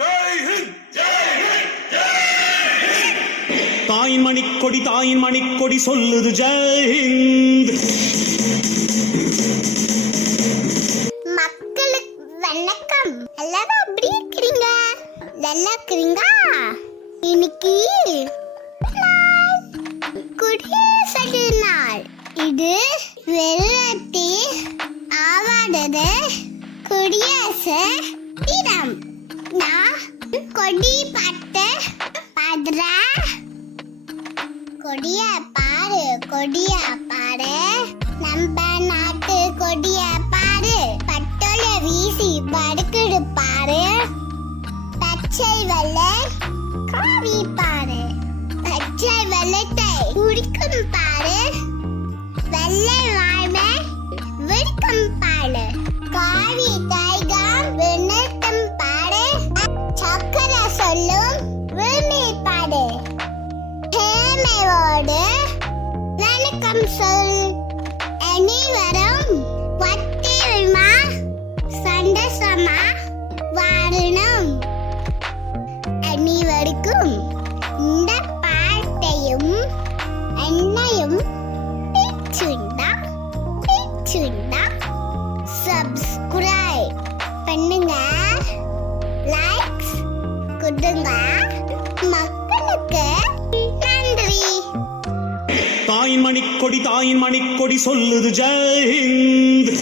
ஜெய் ஹிந்த். தாயின் மணிக்கொடி சொல்லுது ஜெய் ஹிந்த். மக்களுக்கு வணக்கம். எல்லாரும் எப்படி இருக்கிறீங்க? நல்லா இருக்கிறீங்க? இன்னைக்கு குடியரசு நாள். இது வெள்ளத்தி ஆவாடது குடியரசு தினம். நான் கொடி பார்த்து பாடுறேன். கொடிய பாரு நம்ம நாட்டு கொடிய பாரு. பட்டோல வீசி படுக்குடு பாரு. பச்சை வெள்ளை காவி பாரு. பச்சை வெள்ளத்தை குடிக்கும் பாரு. வெள்ளை வாழ்மை விடுக்கும் பாரு. காவி தைகம் விண்ணத்தம் பாரு. சக்கரை சொல்லும் விரும்பி பாரு. ஹேமையோடு வணக்கம் சொல். அனைவரும் வட்டில்மா சந்தோஷமா வாழணும். அனைவருக்கும் இந்த பாட்டையும் என்னையும் பிடிச்சிருந்தா சப்ஸ்கிரைப் பண்ணுங்க, லைக்ஸ் கொடுங்க. மக்களுக்கு நன்றி. தாயின் மணிக்கொடி சொல்லுது ஜெய் ஹிந்த்.